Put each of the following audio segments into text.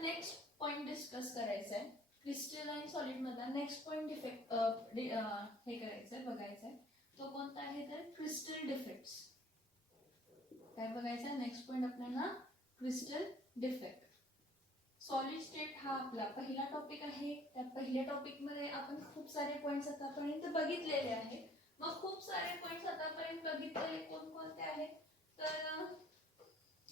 Next point discuss करायचा आहे. Crystalline solid मधला नेक्स्ट पॉइंट डिफेक्ट हे करायचंय, बघायचंय. तो कोणता आहे तर क्रिस्टल डिफेक्ट्स. काय बघायचं नेक्स्ट पॉइंट आपल्याला क्रिस्टल डिफेक्ट. सॉलिड स्टेट हा आपला पहिला टॉपिक आहे. त्या पहिल्या टॉपिक मध्ये आपण खूप सारे पॉइंट्स आतापर्यंत बघितलेले आहेत. मग खूप सारे पॉइंट्स आतापर्यंत बघितलेले कोणकोणते आहेत तर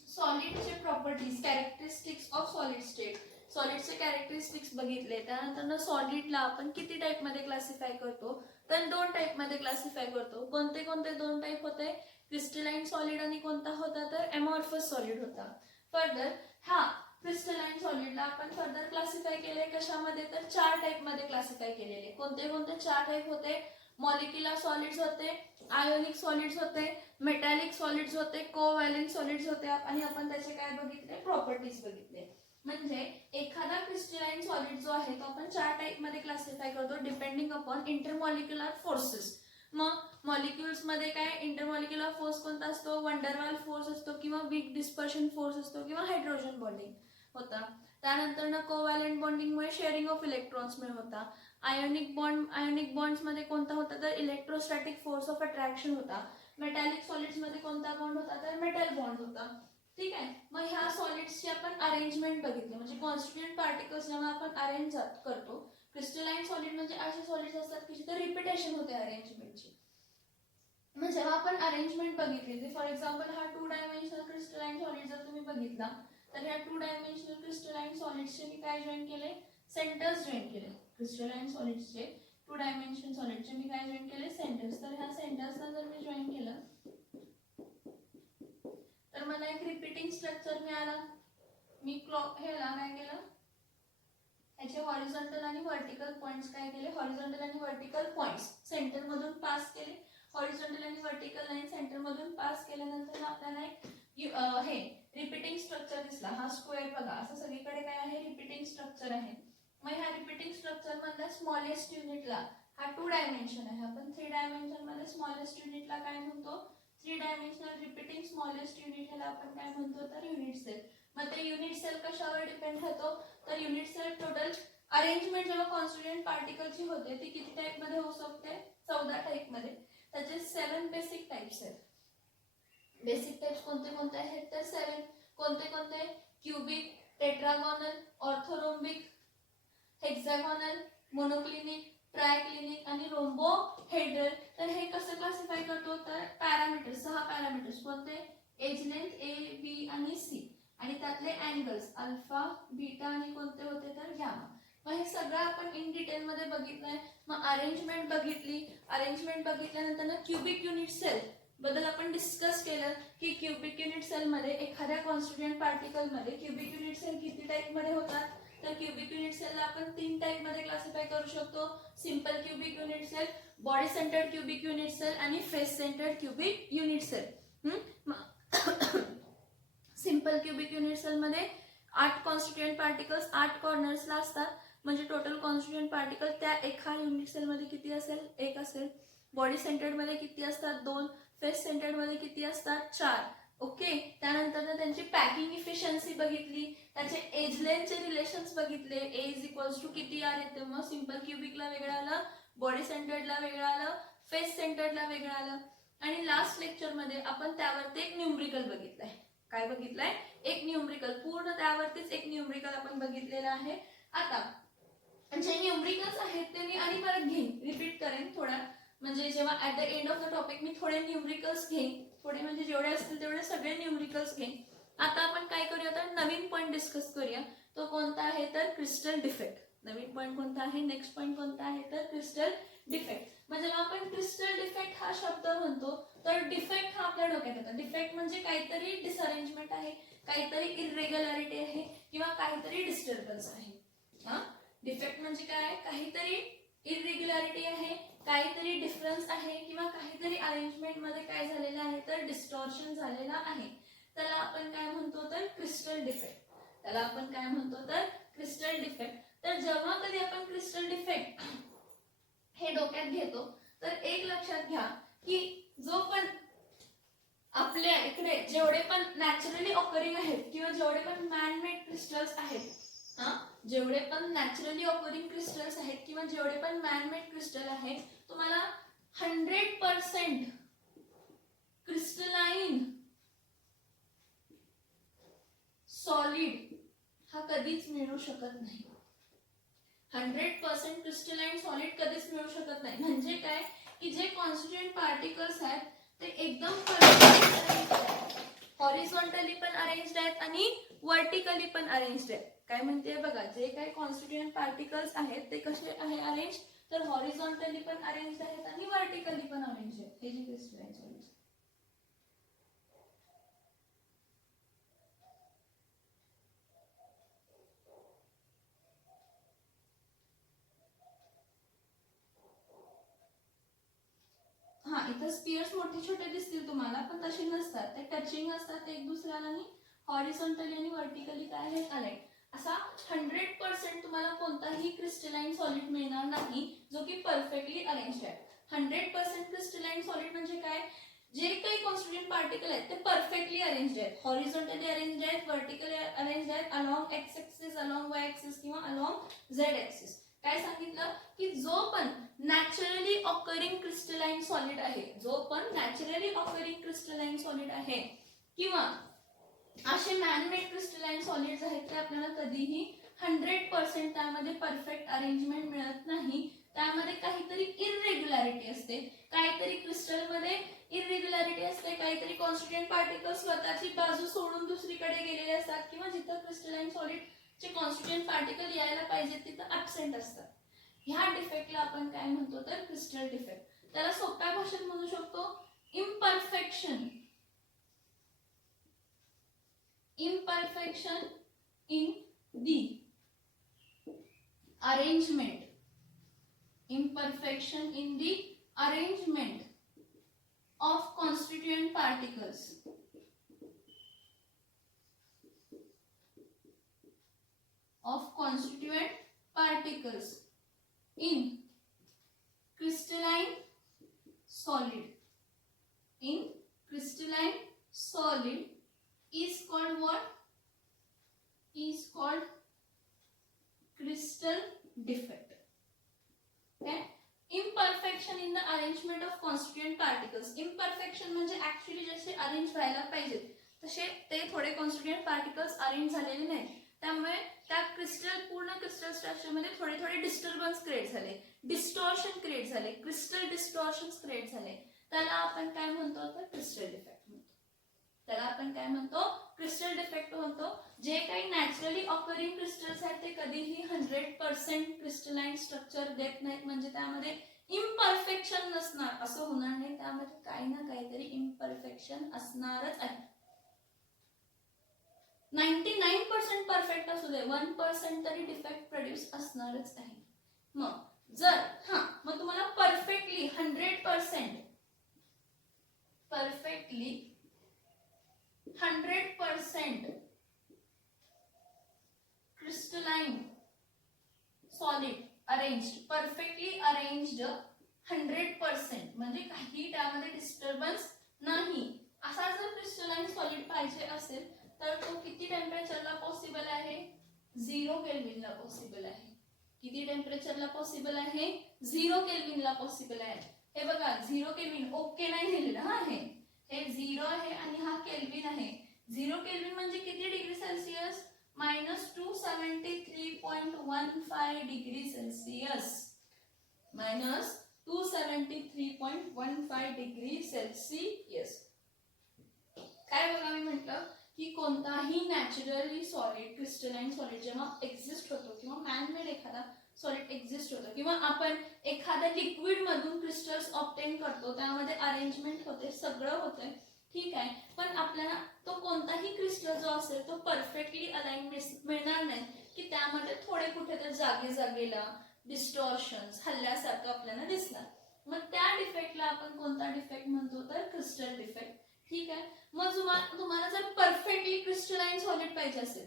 सॉलिडचे properties, characteristics of solid state. सॉलिडचे कॅरेक्टरिस्टिक्स बघितले. त्यानंतर सॉलिडला आपण किती टाइप मध्ये क्लासिफाय करतो तर 2 टाइप मध्ये क्लासिफाय करतो. कोणते कोणते 2 टाइप होते? क्रिस्टलाइन सॉलिड आणि कोणता होता तर अमॉर्फस सॉलिड होता. फर्दर हा क्रिस्टलाइन सॉलिडला आपण फर्दर क्लासिफाय केले कशामध्ये तर 4 टाइप मध्ये क्लासिफाय केलेले. कोणते कोणते 4 टाइप होते? मॉलिक्युलर सॉलिड्स होते, आयोनिक सॉलिड्स होते, मेटॅलिक सॉलिड्स होते, कोव्हॅलेंट सॉलिड्स होते आणि आपण त्याचे काय बघितले? प्रॉपर्टीज बघितले. म्हणजे एखादा क्रिस्टलाइन सॉलिड जो आहे तो आपण 4 टाइप मध्ये क्लासिफाय करतो डिपेंडिंग अपॉन इंटरमॉलिक्युलर फोर्सेस. मग मॉलिक्युल्स मध्ये काय इंटरमॉलिक्युलर फोर्स कोणता असतो? वंडरवाल फोर्स असतो किंवा वीक डिस्पर्शन फोर्स असतो किंवा हायड्रोजन बॉन्डिंग होता. त्यानंतर कोव्हॅलेंट बॉन्डिंग मुळे शेअरिंग ऑफ इलेक्ट्रॉन्स मुळे होता. आयोनिक बॉन्ड्स मध्ये कोणता होता तर इलेक्ट्रोस्टॅटिक फोर्स ऑफ अट्रॅक्शन होता. मेटॅलिक सॉलिड्स मध्ये कोणता बॉन्ड होता तर मेटल बॉन्ड होता. ठीक आहे. मग ह्या सॉलिड्सची आपण अरेंजमेंट बघितली. म्हणजे कॉन्स्टिट्यूएंट पार्टिकल्स जेव्हा आपण अरेंज करतो, क्रिस्टलाइन सॉलिड म्हणजे असे सॉलिड्स असतात की जिथे रिपिटेशन होते अरेंजमेंटची. मग जेव्हा आपण अरेंजमेंट बघितली, फॉर एक्झाम्पल हा 2 डायमेन्शनल क्रिस्टलाइन सॉलिड जर तुम्ही बघितला तर ह्या 2 डायमेन्शनल क्रिस्टलाइन सॉलिड्सचे मी काय जॉईन केले? सेंटर्स जॉईन केले. क्रिस्टलाइन सॉलिड्सचे 2 डायमेन्शन सॉलिडचे मी काय जॉईन केले? सेंटर्स. तर ह्या सेंटर्सला जर मी जॉईन केलं तर मला एक रिपीटिंग स्ट्रक्चर मिळाला. मी क्लॉक ह्याला काय केलं? ह्याचे हॉरिझॉन्टल आणि व्हर्टिकल पॉइंट्स काय केले? हॉरिझॉन्टल आणि व्हर्टिकल पॉइंट्स सेंटर मधून पास केले. हॉरिझॉन्टल आणि व्हर्टिकल लाईन सेंटर मधून पास केल्यानंतर आपल्याला एक हे रिपीटिंग स्ट्रक्चर दिसला. हा स्क्वेअर बघा, असं सगळीकडे काय आहे? रिपीटिंग स्ट्रक्चर आहे. मग ह्या रिपीटिंग स्ट्रक्चर मधल्या स्मॉलेस्ट युनिटला, हा 2 डायमेन्शन आहे, आपण 3 डायमेन्शन मध्ये स्मॉलेस्ट युनिटला काय म्हणतो? 3 डायमेन्शनल रिपीटिंग स्मॉलेस्ट युनिट ह्याला आपण काय म्हणतो तर युनिट सेल. मग ते युनिट सेल कशावर डिपेंड होतो तर युनिट सेल टोटल अरेंजमेंट जेव्हा कॉन्स्टिट्यूएंट पार्टिकलची होते ती किती टाइप मध्ये होऊ शकते? 14 टाइप मध्ये. त्याचे 7 बेसिक टाइप्स आहेत. बेसिक टाइप्स कोणते कोणते आहेत तर 7. कोणते कोणते? Cubic, tetragonal, orthorhombic, hexagonal, monoclinic, triclinic आणि रोम्बोहेड्रल. तर हे कसं क्लासिफाय करतो तर पॅरामीटर्स, 6 पॅरामीटर्स कोणते? एज लेंथ ए, बी आणि सी आणि त्यातले अँगल्स अल्फा, बीटा आणि कोणते होते तर गॅमा. मग हे सगळं आपण इन डिटेल मध्ये बघितलंय. मग अरेंजमेंट बघितली. अरेंजमेंट बघितल्यानंतर क्यूबिक युनिट सेल बद्दल आपण डिस्कस केलं की क्यूबिक युनिट सेल मध्ये एखाद्या कॉन्स्टिट्यूएंट पार्टिकल मध्ये क्यूबिक युनिट सेल किती टाइप मध्ये होतात तर क्यूबिक युनिट सेलला आपण 3 टाइप मध्ये क्लासिफाय करू शकतो. Simple cubic unit cell, body centred cubic unit cell आणि face centred cubic unit cell. Simple cubic unit cell मध्ये 8 कॉन्स्टिट्यूएंट पार्टिकल्स 8 कॉर्नर्सला असतात. म्हणजे टोटल कॉन्स्टिट्यूएंट पार्टिकल त्या एका युनिट सेल मध्ये किती असेल? 1 असेल. बॉडी सेंटर्ड मध्ये किती असतात? 2. फेस सेंटर्ड मध्ये किती असतात? 4. ओके. त्यानंतर त्यांची पॅकिंग इफिशियन्सी बघितली. त्याचे एज लेंथचे रिलेशन्स बघितले. ए इज इक्वल्स टू किती आर येते? मग सिंपल क्यूबिकला वेगळं आलं, बॉडी सेंटर्डला वेगळं आलं, फेस सेंटर्डला वेगळं आलं. आणि लास्ट लेक्चर मध्ये आपण त्यावरती एक न्यूमरिकल बघितलंय. काय बघितलंय? एक न्यूमरिकल. पूर्ण त्यावरतीच एक न्यूमरिकल आपण बघितलेलं आहे. आता जे न्यूमरिकल्स आहेत ते मी आणि परत घेईन, रिपीट करेन थोडा. म्हणजे जेव्हा at the end of the topic मी थोडे न्यूमरिकल्स घेईन, थोडे म्हणजे जेवढे असतील तेवढे सगळे न्यूमरिकल्स घेईन. आता आपण काय करूया तर नवीन पॉइंट डिस्कस करूया. तो कोणता आहे तर क्रिस्टल डिफेक्ट. नवीन पॉइंट कोणता आहे? नेक्स्ट पॉइंट कोणता आहे तर क्रिस्टल डिफेक्ट. म्हणजे जेव्हा आपण क्रिस्टल डिफेक्ट हा शब्द म्हणतो तर डिफेक्ट हा आपल्या डोक्यात येतो. डिफेक्ट म्हणजे काहीतरी डिसअरेंजमेंट आहे, काहीतरी इरेग्युलॅरिटी आहे किंवा काहीतरी डिस्टर्बन्स आहे. डिफेक्ट म्हणजे काय? काहीतरी इरेग्युलॅरिटी आहे, काहीतरी डिफरन्स आहे किंवा काहीतरी अरेंजमेंट मध्ये काय झालेलं आहे तर डिस्टॉर्शन झालेलं आहे. त्याला आपण काय म्हणतो तर क्रिस्टल डिफेक्ट. त्याला आपण काय म्हणतो तर क्रिस्टल डिफेक्ट. तर जेव्हा कधी आपण क्रिस्टल डिफेक्ट हे डोक्यात घेतो तर एक लक्षात घ्या की जो पण आपल्या इकडे जेवढे पण नॅचरली ऑकरिंग आहेत किंवा जेवढे पण मॅन मेड क्रिस्टल्स आहेत जेवढे पण नॅचरली ऑकरिंग क्रिस्टल्स आहेत किंवा जेवढे पण मॅनमेड क्रिस्टल आहेत, तुम्हाला 100% क्रिस्टलाइन सॉलिड हा कधीच मिळू शकत नाही. 100% क्रिस्टलाइन सॉलिड कधीच मिळू शकत नाही. म्हणजे काय की जे कॉन्स्टिट्यूएंट पार्टिकल्स आहेत ते एकदम हॉरिझॉन्टली पण अरेंज्ड आहेत आणि वर्टिकली पण अरेंज्ड आहेत. काय म्हणते बघा, जे काही कॉन्स्टिट्यूएंट पार्टिकल्स आहेत ते कसे आहे अरेंज, तर हॉरिझॉन्टली पण अरेंज्ड आहेत आणि वर्टिकली पण अरेंज्ड आहेत. हे जे क्रिस्टलाइन सॉलिड इथं स्पियर्स मोठे छोटे दिसतील तुम्हाला, पण तसे नसतात. ते टचिंग असतात एक दुसऱ्याला आणि हॉरिझॉन्टली आणि वर्टिकली काय आहे अलाइंड. असा 100% तुम्हाला कोणताही क्रिस्टलाइन सॉलिड मिळणार नाही जो की परफेक्टली अरेंज्ड आहे. 100% क्रिस्टलाइन सॉलिड म्हणजे काय, जे काही कॉन्स्टिट्यूएंट पार्टिकल आहेत ते परफेक्टली अरेंज्ड आहेत, हॉरिझॉन्टली अरेंज्ड आहेत, वर्टिकली अरेंज्ड आहेत, along x axis, along Y axis किंवा अलॉंग झेड एक्सिस. काय सांगितलं की जो पण नॅचरली ऑकरिंग क्रिस्टलाइन सॉलिड आहे, जो पण नॅचरली ऑकरिंग क्रिस्टलाइन सॉलिड आहे किंवा असे मॅनमेड क्रिस्टलाइन सॉलिड्स आहेत ते आपल्याला कधीही 100% त्यामध्ये परफेक्ट अरेंजमेंट मिळत नाही. त्यामध्ये काहीतरी इरेग्युलॅरिटी असते, काहीतरी क्रिस्टलमध्ये इरेग्युलॅरिटी असते, काहीतरी कॉन्स्टिट्यूएंट पार्टिकल्स स्वतःची बाजू सोडून दुसरीकडे गेलेले असतात किंवा जिथं क्रिस्टलाइन सॉलिड चे कॉन्स्टिट्यूएंट पार्टिकल यायला पाहिजे तिथं ऍब्सेंट असतात. ह्या डिफेक्टला आपण काय म्हणतो तर क्रिस्टल डिफेक्ट. त्याला सोप्या भाषेत म्हणू शकतो imperfection in the arrangement, imperfection in the arrangement of constituent particles, in crystalline solid is called what? Is called crystal defect. Okay? Imperfection in the arrangement of constituent particles. Imperfection म्हणजे actually जसे arrange व्हायला पाहिजे तसे ते थोडे constituent particles arrange झालेले नाहीत. त्यामुळे त्या पूर्ण क्रिस्टल स्ट्रक्चर मध्ये थोडे थोडे डिस्टर्बन्स क्रिएट झाले, डिस्टॉर्शन क्रिएट झाले, क्रिस्टल डिस्टॉर्शन्स क्रिएट झाले. त्याला आपण काय म्हणतो तर क्रिस्टल डिफेक्ट म्हणतो. त्याला आपण काय म्हणतो क्रिस्टल डिफेक्ट म्हणतो. जे काही नॅचरली ऑकरिंग क्रिस्टल्स आहेत ते कधीही 100% क्रिस्टलाइन स्ट्रक्चर देत नाहीत. म्हणजे त्यामध्ये इम्परफेक्शन नसणार असं होणार नाही, त्यामध्ये काही ना काहीतरी इम्परफेक्शन असणारच आहे. 99% परफेक्ट असू दे, 1% तरी डिफेक्ट प्रोड्यूस असणारच आहे. मग तुम्हाला perfectly 100% crystalline solid arranged, perfectly arranged 100% म्हणजे काही त्यामध्ये डिस्टर्बन्स नाही असा जर क्रिस्टलाइन सॉलिड पाहिजे असेल तर तो किती टेम्परेचरला पॉसिबल आहे? 0 केल्विनला पॉसिबल आहे. किती टेम्परेचरला पॉसिबल आहे? 0 केल्विनला पॉसिबल आहे. हे बघा 0 केल्विन ओके नाही लिहिलेलं हा, हे 0 आहे आणि हा केल्विन आहे. 0 केल्विन म्हणजे किती degree Celsius? -273.15 degree Celsius. -273.15 degree Celsius. काय बघा मी म्हटलं की कोणताही नॅचरली सॉलिड क्रिस्टलाइन सॉलिड जेव्हा एक्झिस्ट होतो किंवा मॅनमेड एखादा सॉलिड एक्झिस्ट होतो किंवा आपण एखाद्या लिक्विड मधून क्रिस्टल्स ऑब्टेन करतो, त्यामध्ये अरेंजमेंट होते, सगळं होतंय, ठीक आहे. पण आपल्याला तो कोणताही क्रिस्टल जो असेल तो परफेक्टली अलाइन मिळणार नाही की त्यामध्ये थोडे कुठे तर जागेला डिस्टॉर्शन्स हल्ल्यासारखं आपल्याला दिसणार. मग त्या डिफेक्टला आपण कोणता डिफेक्ट म्हणतो तर क्रिस्टल डिफेक्ट. ठीक आहे. मग तुम्हाला जर परफेक्टली क्रिस्टलाइन सॉलिड पाहिजे असेल,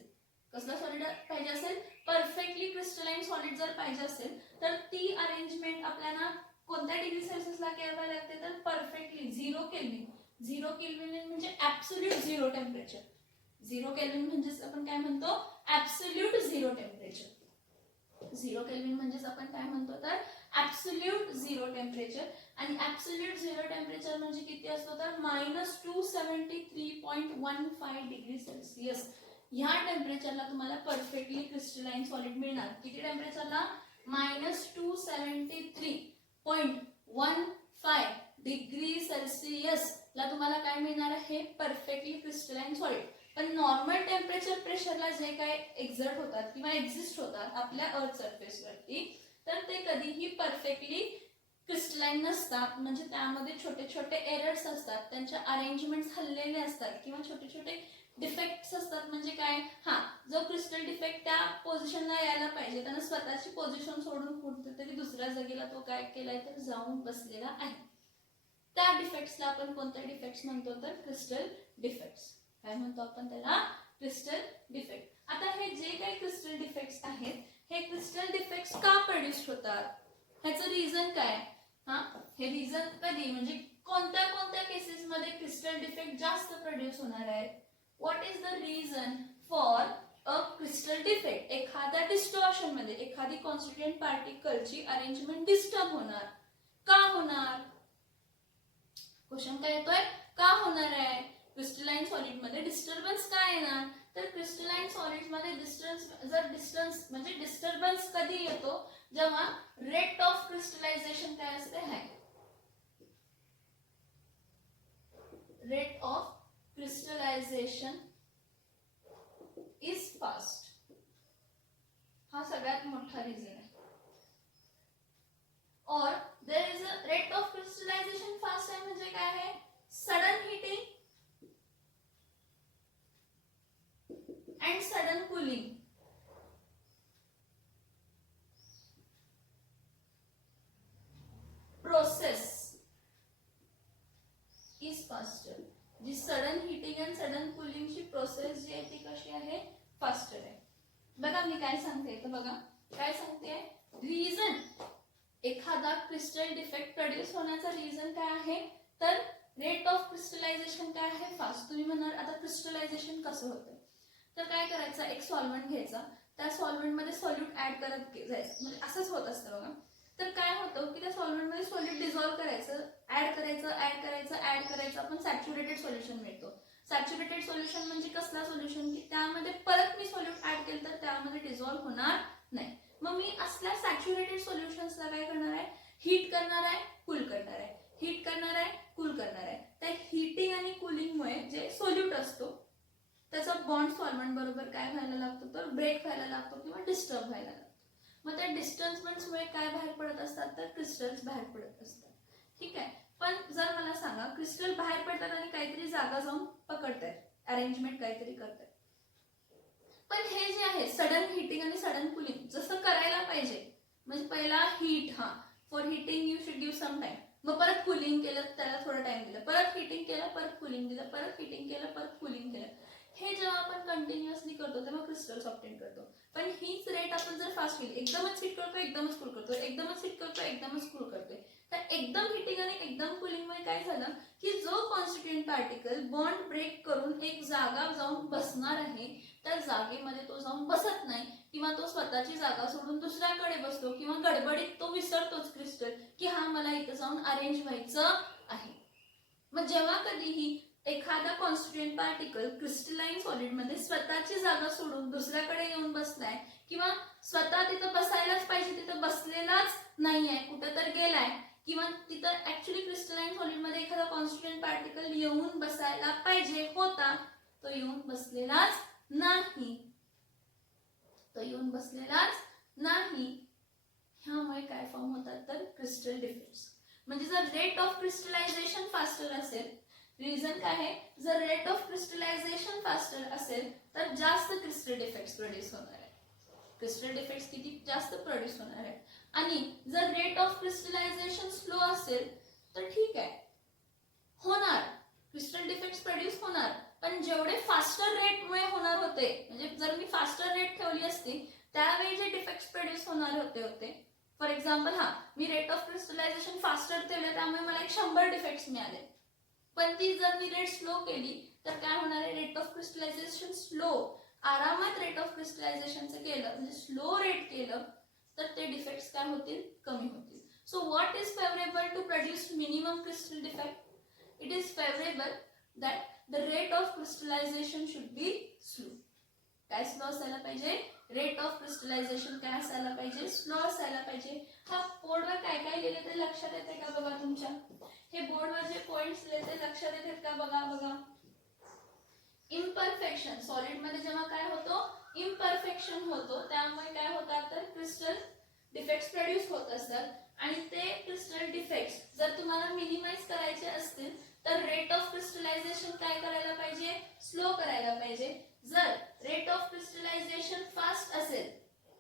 कसला सॉलिड पाहिजे असेल? परफेक्टली क्रिस्टलाइन सॉलिड जर पाहिजे असेल तर ती अरेंजमेंट आपल्याला कोणत्या डिग्री सेल्सिअसला करावी लागते तर परफेक्टली 0 केल्विन. 0 केल्विन म्हणजे ऍब्सोल्यूट 0 टेम्परेचर. 0 केल्विन म्हणजे आपण काय म्हणतो? Absolute zero temperature. 0 केल्विन म्हणजेच आपण काय म्हणतो तर ऍब्सोल्यूट झिरो टेम्परेचर. आणि ऍब्सोल्यूट झिरो टेम्परेचर म्हणजे किती असतो तर -273.15 डिग्री सेल्सिअस. ह्या टेम्परेचरला तुम्हाला परफेक्टली क्रिस्टलाइन सॉलिड मिळणार. किती टेम्परेचरला? -273.15 डिग्री सेल्सिअस ला तुम्हाला काय मिळणार आहे? Perfectly crystalline solid. पण नॉर्मल टेम्परेचर प्रेशरला जे काय एक्झर्ट होतात किंवा एक्झिस्ट होतात आपल्या अर्थ सरफेसवरती, तर ते कधीही परफेक्टली क्रिस्टलाइन नसतात. म्हणजे त्यामध्ये छोटे छोटे एरर्स असतात, त्यांच्या अरेंजमेंट्स हललेले असतात किंवा छोटे छोटे डिफेक्ट्स असतात. म्हणजे काय? जो क्रिस्टल डिफेक्ट त्या पोझिशनला यायला पाहिजे त्यानं स्वतःची पोझिशन सोडून कुठेतरी दुसऱ्या जागेला तो काय केलाय तर जाऊन बसलेला आहे. त्या डिफेक्ट्सला आपण कोणते डिफेक्ट्स म्हणतो तर क्रिस्टल डिफेक्ट्स. काय म्हणतो आपण त्याला? Crystal defect. आता हे जे काही क्रिस्टल डिफेक्ट्स आहेत, हे क्रिस्टल डिफेक्ट्स का प्रोड्यूस होतात? ह्याचं रिझन काय? हे रिझन कधी म्हणजे कोणत्या कोणत्या केसेस मध्ये क्रिस्टल डिफेक्ट जास्त प्रोड्यूस होणार आहे? What is the reason for a crystal defect? एखाद्या डिस्टॉर्शन मध्ये एखादी कॉन्स्टिट्युएंट पार्टिकलची अरेंजमेंट डिस्टर्ब होणार. का होणार? क्वेश्चन काय येतोय? का होणार आहे? क्रिस्टलाइन सॉलिड मध्ये डिस्टर्बन्स का येणार? तर क्रिस्टलाइन सॉलिड मध्ये डिस्टन्स म्हणजे डिस्टर्बन्स कधी येतो? जेव्हा रेट ऑफ क्रिस्टलायझेशन काय असते? High. Rate of crystallisation is fast. हा सगळ्यात मोठा रिझन आहे. और there is a rate of crystallisation fast आहे म्हणजे काय आहे? Sudden heating and sudden cooling. Process is faster. जी sudden heating and sudden cooling ची प्रोसेस जी आहे ती कशी आहे? फास्टर आहे. बघा मी काय सांगते तर बघा काय सांगते. रिझन एखादा क्रिस्टल डिफेक्ट प्रोड्यूस होण्याचा रिझन काय आहे तर रेट ऑफ क्रिस्टलायझेशन काय आहे? फास्ट. तुम्ही म्हणाल आता क्रिस्टलायझेशन कसं होतं? तर काय करायचं? एक सॉल्व्हेंट घ्यायचा, त्या सॉल्व्हेंट मध्ये सॉल्यूट ऍड करत जायचं. म्हणजे असंच होत असतं बघा. तर काय होतं की त्या सॉल्व्हेंट मध्ये सॉल्यूट डिझॉल्व्ह करायचं, ऍड करायचं, आपण सॅच्युरेटेड सोल्युशन मिळतो. सॅच्युरेटेड सोल्युशन म्हणजे कसला सोल्युशन की त्यामध्ये परत मी सॉल्यूट ऍड केलं तर त्यामध्ये डिझॉल्व्ह होणार नाही. मग मी असल्या सॅच्युरेटेड सोल्युशन्सला काय करणार आहे? हीट करणार आहे, कूल करणार आहे, हीट करणार आहे, कूल करणार आहे. त्या हीटिंग आणि कुलिंगमुळे जे सोल्यूट असतो त्याचा बॉन्ड सॉल्व्हेंट बरोबर काय व्हायला लागतो तर ब्रेक व्हायला लागतो किंवा डिस्टर्ब व्हायला लागतो. मग त्या डिस्टर्बन्समुळे काय बाहेर पडत असतात तर क्रिस्टल्स बाहेर पडत असतात. ठीक आहे. पण जर मला सांगा क्रिस्टल बाहेर पडतात आणि काहीतरी जागा जाऊन पकडतायत, अरेंजमेंट काहीतरी करतायत, पण हे जे आहे सडन हिटिंग आणि सडन कुलिंग जसं करायला पाहिजे म्हणजे पहिला heat, for heating you should give some time, मग परत कुलिंग केलं त्याला थोडा टाइम दिला, परत हिटिंग केलं परत कुलिंग दिलं, परत हिटिंग केलं परत कुलिंग केलं. हे जेव्हा आपण कंटिन्युअसली करतो तेव्हा क्रिस्टल्स ऑब्टेन करतो. पण हीच रेट आपण जर फास्ट केली, एकदमच हिट करतो एकदमच कूल करतो, एकदमच हिट करतो एकदमच कूल करतोय, तर एकदम हिटिंग आणि एकदम कुलिंगमुळे काय झालं की जो कॉन्स्टिट्युएंट पार्टिकल बॉन्ड ब्रेक करून एक जागा जाऊन बसणार आहे त्या जागेमध्ये तो जाऊन बसत नाही किंवा तो स्वतःची जागा सोडून दुसऱ्याकडे बसतो किंवा गडबडीत तो विसरतोच क्रिस्टल की मला इथं जाऊन अरेंज व्हायचं आहे. मग जेव्हा कधीही एखादा कॉन्स्टिट्युएंट पार्टिकल क्रिस्टलाइन सॉलिड मध्ये स्वतःची जागा सोडून दुसऱ्याकडे येऊन बसलाय किंवा स्वतः तिथं बसायलाच पाहिजे तिथं बसलेलाच नाहीये, कुठं तर गेलाय किंवा तिथं ऍक्च्युली क्रिस्टलाइन सॉलिड मध्ये एखादा कॉन्स्टिट्युएंट पार्टिकल येऊन बसायला पाहिजे होता, तो येऊन बसलेलाच नाही, ह्यामुळे काय फॉर्म होतात तर क्रिस्टल डिफेक्ट्स. म्हणजे जर रेट ऑफ क्रिस्टलायझेशन फास्टर असेल, रिझन काय आहे, जर रेट ऑफ क्रिस्टलायझेशन फास्टर असेल तर जास्त क्रिस्टल डिफेक्ट्स प्रोड्यूस होणार आहे. क्रिस्टल डिफेक्ट्स किती जास्त प्रोड्यूस होणार आहे. आणि जर रेट ऑफ क्रिस्टलायझेशन स्लो असेल तर ठीक आहे, होणार क्रिस्टल डिफेक्ट्स प्रोड्यूस होणार, पण जेवढे फास्टर रेटमुळे होणार होते, म्हणजे जर मी फास्टर रेट ठेवली असती त्यावेळी जे डिफेक्ट्स प्रोड्यूस होणार होते फॉर एक्झाम्पल मी रेट ऑफ क्रिस्टलायझेशन फास्टर ठेवलं त्यामुळे मला 100 डिफेक्ट्स मिळाले, पण ती जर मी रेट स्लो केली तर काय होणार आहे, रेट ऑफ क्रिस्टलायझेशन स्लो आरामात रेट ऑफ क्रिस्टलायझेशनचं केलं म्हणजे स्लो रेट केलं तर ते डिफेक्ट्स काय होतील, कमी होतील. So what is favourable to produce minimum crystal defect? It is favourable that the rate of crystallization should be slow. काय स्लो असायला पाहिजे? रेट ऑफ क्रिस्टलायझेशन काय असायला पाहिजे? स्लो असायला पाहिजे. हा बोर्डवर काय काय लिहिले ते लक्षात येते का बघा तुमच्या? हे बोर्डवर जे पॉइंट्स लिहिले ते लक्षात येतात का बघा? बघा, इम्परफेक्शन, सॉलिड मध्ये जेव्हा काय होतो, इम्परफेक्शन होतो, त्यामुळे काय होतात तर क्रिस्टल डिफेक्ट्स प्रोड्यूस होत असतात. आणि ते क्रिस्टल डिफेक्ट्स जर तुम्हाला मिनिमाइज करायचे असतील तर रेट ऑफ क्रिस्टलायझेशन काय करायला पाहिजे? स्लो करायला पाहिजे. जर रेट ऑफ क्रिस्टलायझेशन फास्ट असेल,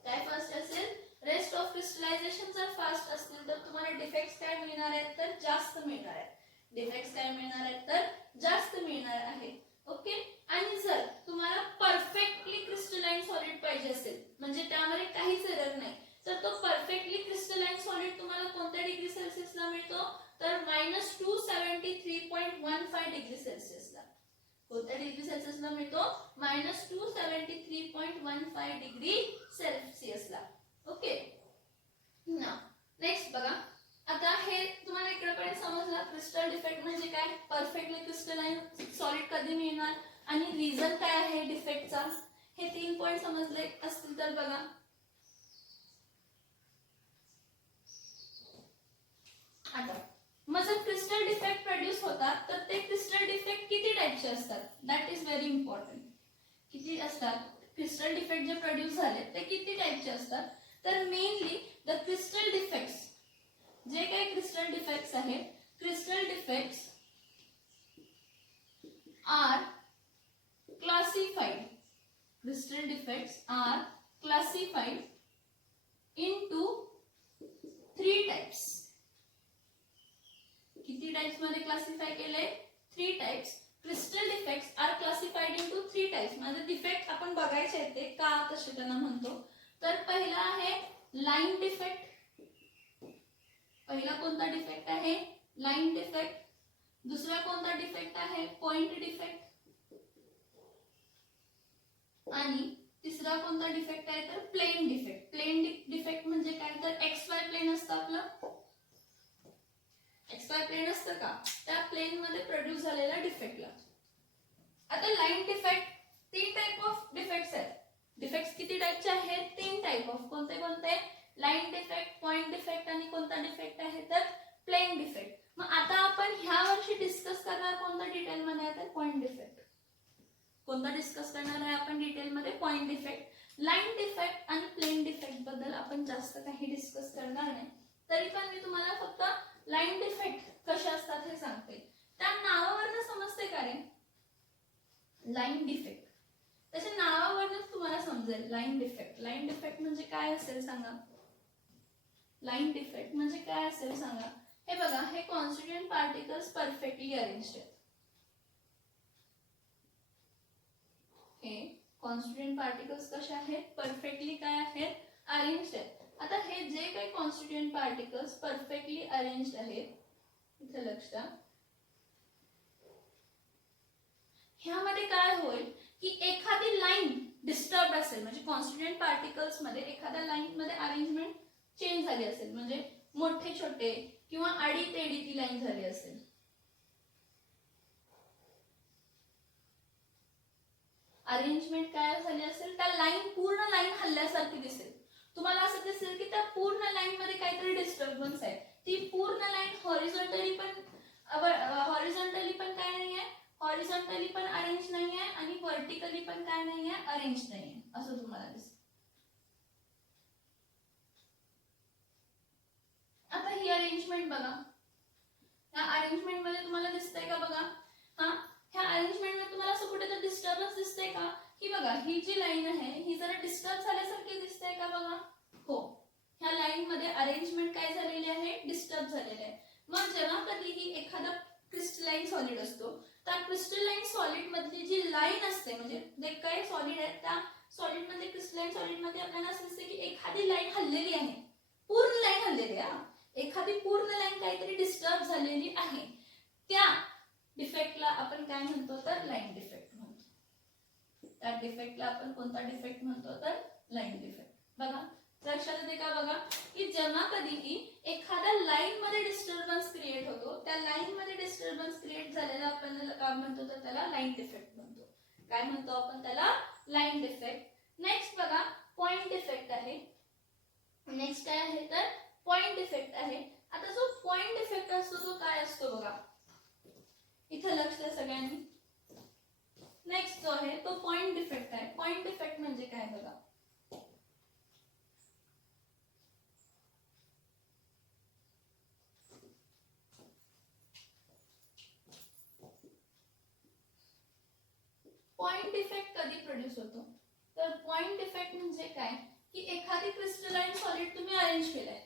काय फास्ट असेल? रेट ऑफ क्रिस्टलायझेशन जर फास्ट असतील तर तुम्हाला डिफेक्ट्स काय मिळणार आहेत तर जास्त मिळणार आहेत. डिफेक्ट्स काय मिळणार आहेत तर जास्त मिळणार आहे. ओके. आणि जर तुम्हाला परफेक्टली क्रिस्टलाइन सॉलिड पाहिजे असेल म्हणजे त्यामध्ये काहीच एरर नाही तर तो परफेक्टली क्रिस्टलाइन सॉलिड तुम्हाला कोणत्या डिग्री सेल्सिअसला मिळतो तर -273.15 डिग्री सेल्सिअसला. कोणत्या डिग्री सेल्सिअसला मिळतो? -273.15 डिग्री सेल्सिअसला. ओके. नाउ नेक्स्ट बघा, आता हे तुम्हाला इकडेपर्यंत समजलं क्रिस्टल डिफेक्ट म्हणजे काय, परफेक्टली क्रिस्टलाइन सॉलिड कधी मिळणार आणि रिझन काय आहे डिफेक्टचा, हे 3 पॉइंट समजले असतील तर बघा. आता मग जर क्रिस्टल डिफेक्ट प्रोड्यूस होतात तर ते क्रिस्टल डिफेक्ट किती टाइपचे असतात? That is very important. किती असतात क्रिस्टल डिफेक्ट जे प्रोड्यूस झाले ते किती टाइपचे असतात? तर मेनली द क्रिस्टल डिफेक्ट्स, जे काही क्रिस्टल डिफेक्ट्स आहेत, crystal defects are classified, crystal defects are classified into 3 types. किती टाइप्स मध्ये क्लासिफाय केले? 3 types. Crystal defects are classified into 3 types. म्हणजे डिफेक्ट आपण बघायचे आहेत ते का तसे त्यांना म्हणतो. तर पहिला आहे लाइन डिफेक्ट. पहिला कोणता डिफेक्ट आहे? Line defect. दुसरा कोणता डिफेक्ट आहे? Point defect. आणि तिसरा कोणता डिफेक्ट आहे तर प्लेन डिफेक्ट. प्लेन डिफेक्ट म्हणजे काय तर XY प्लेन असतं आपलं, XY प्लेन असतं का, त्या प्लेन मध्ये प्रोड्यूस झालेला डिफेक्टला. आता line defect 3 type of defects आहेत. डिफेक्ट्स किती टाइपचे आहेत? 3 टाइप ऑफ. कोणते कोणते? लाइन डिफेक्ट, पॉइंट डिफेक्ट आणि कोणता डिफेक्ट आहे तर प्लेन डिफेक्ट. मग आता आपण ह्या वर्षी डिस्कस करणार कोणता डिटेल मध्ये तर पॉइंट डिफेक्ट. कोणता डिस्कस करणार आहे आपण डिटेल मध्ये? Point defect. लाइन डिफेक्ट आणि प्लेन डिफेक्ट बद्दल आपण जास्त काही डिस्कस करणार नाही. तरी पण मी तुम्हाला फक्त लाइन डिफेक्ट कसे असतात हे सांगते. त्या नावावरून समजते का रे? लाइन डिफेक्ट त्याच्या नावावरूनच तुम्हाला समजेल. लाइन डिफेक्ट, लाइन डिफेक्ट म्हणजे काय असेल सांगा? लाइन डिफेक्ट म्हणजे काय असेल सांगा? हे बघा, हे कॉन्स्टिट्यूएंट पार्टिकल्स परफेक्टली अरेंज्ड आहेत. हे कॉन्स्टिट्यूएंट पार्टिकल्स कसे आहेत? परफेक्टली काय आहेत? अरेंज्ड आहेत. आता हे जे काही कॉन्स्टिट्यूएंट पार्टिकल्स परफेक्टली अरेंज्ड आहेत, इथे लक्ष द्या, ह्यामध्ये काय होईल की एखादी लाइन डिस्टर्ब असेल म्हणजे कॉन्स्टिट्यूएंट पार्टिकल्स मध्ये एखाद्या लाइन मध्ये अरेंजमेंट चेंज झाली असेल म्हणजे मोठे छोटे किंवा आडी तेडी ती लाइन झाली असेल. अरेंजमेंट काय झाली असेल, त्या लाइन पूर्ण लाइन हल्ल्यासारखी दिसेल. तुम्हाला असं दिसेल की त्या पूर्ण लाइन मध्ये काहीतरी डिस्टर्बन्स आहे. ती पूर्ण लाइन हॉरिझॉन्टली पण काय नाहीये, हॉरिझॉन्टली पण अरेंज नाहीये आणि व्हर्टिकली पण काय नाहीये, अरेंज नाहीये, असं तुम्हाला दिसेल. आता ही अरेंजमेंट बघा, या अरेंजमेंट मध्ये तुम्हाला दिसतंय का बघा? हा, ह्या अरेंजमेंट मध्ये तुम्हाला असं कुठेतरी डिस्टर्बन्स दिसतंय का? ही बघा, ही जी लाइन आहे ही जरा डिस्टर्ब झाल्यासारखी दिसते का बघा? हो, ह्या लाइन मध्ये अरेंजमेंट काय झालेली आहे? डिस्टर्ब झालेली आहे. मग जेव्हा कधीही एखादा क्रिस्टलाइन सॉलिड असतो, त्या क्रिस्टलाइन सॉलिड मधली जी लाइन असते म्हणजे जे काही सॉलिड आहे त्या सॉलिड मध्ये, क्रिस्टलाइन सॉलिड मध्ये आपल्याला असं दिसते की एखादी लाइन हललेली आहे, पूर्ण लाइन हललेली आहे, एखादी पूर्ण लाइन काहीतरी डिस्टर्ब झालेली आहे. त्या डिफेक्टला आपण काय म्हणतो तर लाइन डिफेक्ट म्हणतो. त्या डिफेक्टला आपण कोणता डिफेक्ट म्हणतो तर लाईन डिफेक्ट. बघा लक्षात येते का बघा की जेव्हा कधीही एखाद्या लाईन मध्ये डिस्टर्बन्स क्रिएट होतो त्या लाईन मध्ये डिस्टर्बन्स क्रिएट झालेला आपण काय म्हणतो तर त्याला लाईन डिफेक्ट म्हणतो. काय म्हणतो आपण त्याला लाईन डिफेक्ट. नेक्स्ट बघा पॉइंट डिफेक्ट आहे. नेक्स्ट काय आहे तर पॉइंट डिफेक्ट आहे. आता जो पॉइंट डिफेक्ट असतो तो काय असतो बघा इथे लक्ष द्या सगळ्यांनी. नेक्स्ट जो आहे तो पॉइंट डिफेक्ट आहे. पॉइंट डिफेक्ट म्हणजे काय बघा पॉइंट डिफेक्ट कधी प्रोड्यूस होतो तर पॉइंट डिफेक्ट म्हणजे काय की एखादी क्रिस्टलाइन सॉलिड तुम्ही अरेंज केलंय.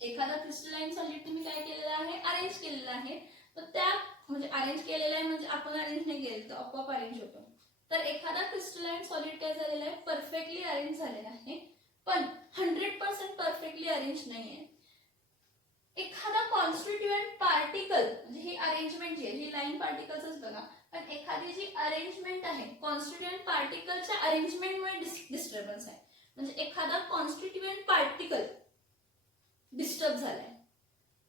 एखादा क्रिस्टलाइन सॉलिड तुम्ही काय केलेलं आहे अरेंज केलेलं आहे. तर त्या म्हणजे अरेंज केलेलं आहे म्हणजे आपण अरेंज नाही केलं तर आपोआप अरेंज होतो. तर एखादा क्रिस्टलाइन सॉलिड काय झालेला आहे परफेक्टली अरेंज झालेला आहे पण 100% परफेक्टली अरेंज नाहीये. एखादा कॉन्स्टिट्यूएंट पार्टिकल म्हणजे ही अरेंजमेंट जी आहे ही लाईन पार्टिकल्सच बघा पण एखादी जी अरेंजमेंट आहे कॉन्स्टिट्यूएंट पार्टिकलच्या अरेंजमेंटमुळे डिस्टर्बन्स आहे. म्हणजे एखादा कॉन्स्टिट्यूएंट पार्टिकल डिस्टर्ब झालाय.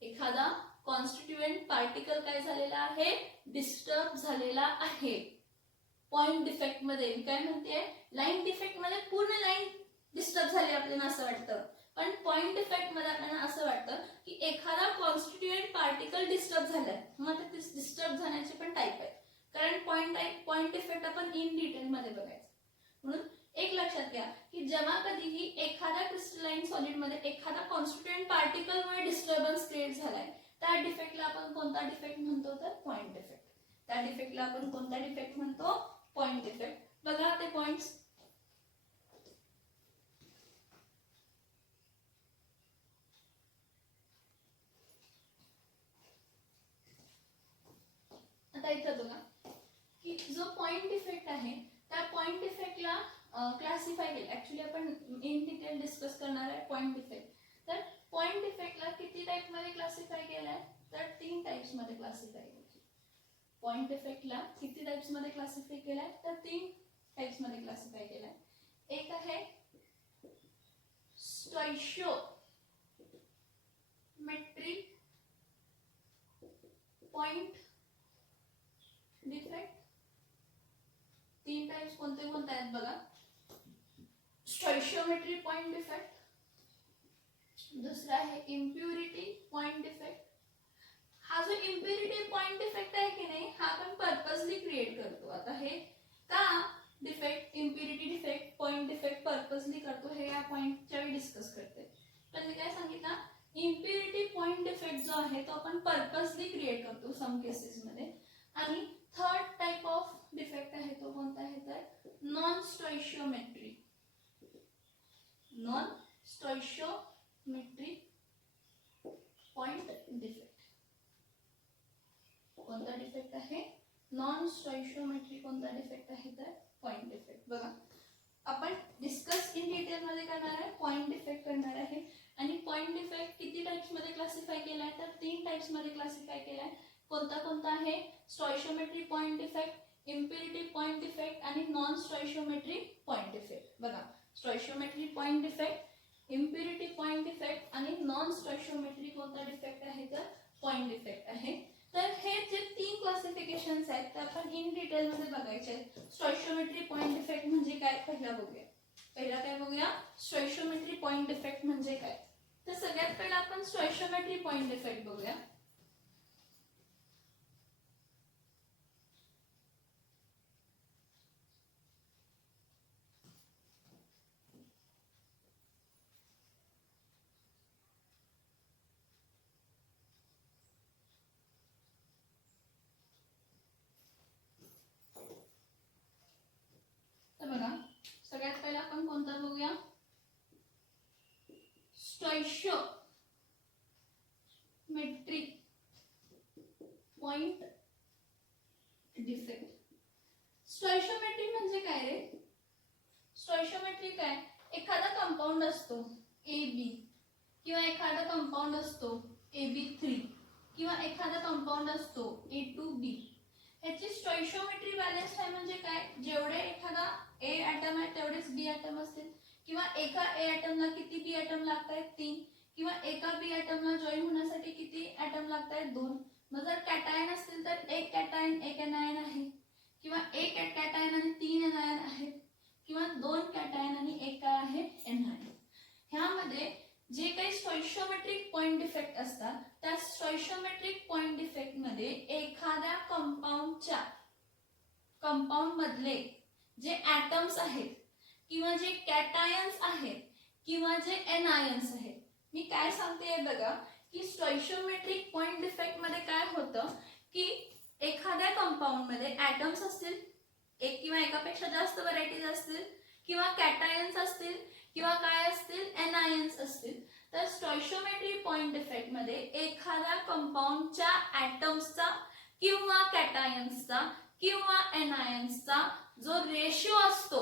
एखादा कॉन्स्टिट्यूएंट पार्टिकल काय झालेला आहे डिस्टर्ब झालेला आहे. पॉइंट डिफेक्ट मध्ये काय म्हणते लाईन डिफेक्ट मध्ये पूर्ण लाईन डिस्टर्ब झाली आपल्याला असं वाटतं पण पॉइंट डिफेक्ट मध्ये आपल्याला असं वाटतं की एखादा कॉन्स्टिट्यूएंट पार्टिकल डिस्टर्ब झालाय. मग ते डिस्टर्ब झाण्याचे पण टाईप आहेत कारण पॉइंट डिफेक्ट आपण इन डिटेल मध्ये बघायचं. म्हणून एक लक्षात घ्या की जेव्हा कधीही एखाद्या क्रिस्टलाइन सॉलिड मध्ये एखादा कॉन्स्टिट्यूएंट पार्टिकल मुळे डिस्टर्बन्स क्रिएट झालाय त्या डिफेक्टला आपण कोणता डिफेक्ट म्हणतो तर पॉइंट डिफेक्ट. त्या डिफेक्टला आपण कोणता डिफेक्ट म्हणतो पॉइंट डिफेक्ट. बघा ते पॉइंट्स आता इथं बघा की जो पॉइंट डिफेक्ट आहे त्या पॉइंट डिफेक्टला क्लासिफाय केलं. ऍक्च्युली आपण इन डिटेल डिस्कस करणार आहे पॉइंट डिफेक्ट. तर पॉइंट डिफेक्टला किती टाइप मध्ये क्लासिफाय केलाय तर 3 टाइप्स मध्ये क्लासिफाय केलं. पॉइंट डिफेक्टला किती टाइप्स मध्ये क्लासिफाय केलाय तर 3 टाइप्स मध्ये क्लासिफाय केलाय. एक आहे स्टोइशियोमेट्रिक पॉइंट डिफेक्ट. 3 टाइप्स कोणते कोणते आहेत बघा. स्टोइशियोमेट्रिक पॉइंट डिफेक्ट. दुसरा आहे इम्प्युरिटी पॉइंट डिफेक्ट. हा जो इम्प्युरिटी पॉइंट डिफेक्ट आहे की नाही हा आपण पर्पजली क्रिएट करतो. आता हे का defect impurity defect point defect purposely करतो हे या पॉइंटच्या वेळी डिस्कस करते. पण मी काय सांगितलं इम्प्युरिटी पॉइंट डिफेक्ट जो आहे तो आपण पर्पजली क्रिएट करतो सम केसेस मध्ये. आणि थर्ड टाइप ऑफ डिफेक्ट आहे तो कोणता आहे तर नॉन स्टोइशियोमेट्रिक पॉइंट डिफेक्ट. कोणता डिफेक्ट आहे नॉन स्टोइशियोमेट्रिक कोणता डिफेक्ट आहे तर पॉइंट डिफेक्ट. बघा आपण डिस्कस इन डिटेल मध्ये करणार आहे पॉइंट डिफेक्ट करणार आहे. आणि पॉइंट डिफेक्ट किती टाइप्स मध्ये क्लासिफाय केलाय तर 3 टाइप्स मध्ये क्लासिफाय केलाय. कोणता कोणता आहे स्टोइशियोमेट्रिक point defect impurity point defect आणि नॉन स्टोइशियोमेट्रिक पॉइंट डिफेक्ट. बघा स्टोइशियोमेट्रिक point defect impurity point defect आणि नॉन स्टोइशियोमेट्रिक कोणता डिफेक्ट आहे तर पॉइंट डिफेक्ट आहे. तर हे जे 3 क्लासिफिकेशन्स आहेत ते आपण इन डिटेल मध्ये बघायचे आहेत. स्टोइशियोमेट्रिक पॉइंट डिफेक्ट म्हणजे काय पहिला बघूया. पहिला काय बघूया स्टोइशियोमेट्रिक पॉइंट डिफेक्ट म्हणजे काय. तर सगळ्यात पहिला आपण स्टोइशियोमेट्रिक पॉइंट डिफेक्ट बघूया. बघा सगळ्यात पहिला आपण कोणता बघूया स्टोइशियोमेट्रिक पॉइंट डिफेक्ट. स्टोइशियोमेट्रिक म्हणजे काय रे. स्टोइशियोमेट्रिक काय एखादा कंपाऊंड असतो AB किंवा एखादा कंपाऊंड असतो AB3 किंवा एखादा कंपाऊंड असतो A2B. ह्याची स्टॉइशियोमेट्री बॅलन्स्ड आहे म्हणजे काय, जेवढे एखादा ए ॲटम आहे तेवढेच बी ॲटम असतील, किंवा एका ए ॲटमला किती बी ॲटम लागतायत 3, किंवा एका बी ॲटमला जॉईन होण्यासाठी किती ॲटम लागतायत 2. मग जर कॅटायन असतील तर एक कॅटायन एक एनायन आहे, किंवा एक कॅटायन आणि 3 एनायन आहेत, किंवा 2 कॅटायन आणि एक काय आहे एनायन. ह्यामध्ये जे काही स्टॉइशियोमेट्रिक पॉइंट डिफेक्ट असतात त्या स्टॉइशियोमेट्रिक पॉइंट डिफेक्ट मध्ये एखाद्या कंपाऊंड मधले जे ॲटम्स आहेत, किंवा जे कॅटायन्स आहेत, किंवा जे एनायन्स आहेत. मी काय सांगते बघा की स्टॉइशियोमेट्रिक पॉइंट डिफेक्ट मध्ये काय होतं की एखाद्या कंपाऊंड मध्ये ॲटम्स असतील, एक किंवा एकापेक्षा जास्त व्हरायटीज असतील, किंवा कॅटायन्स असतील, किंवा काय असतील एनायन्स असतील. तर स्टॉइशियोमेट्रिक पॉइंट डिफेक्ट मध्ये एखाद्या कंपाऊंडच्या ॲटम्सचा किंवा कॅटायन्सचा किंवा एनायन्सचा जो रेशिओ असतो,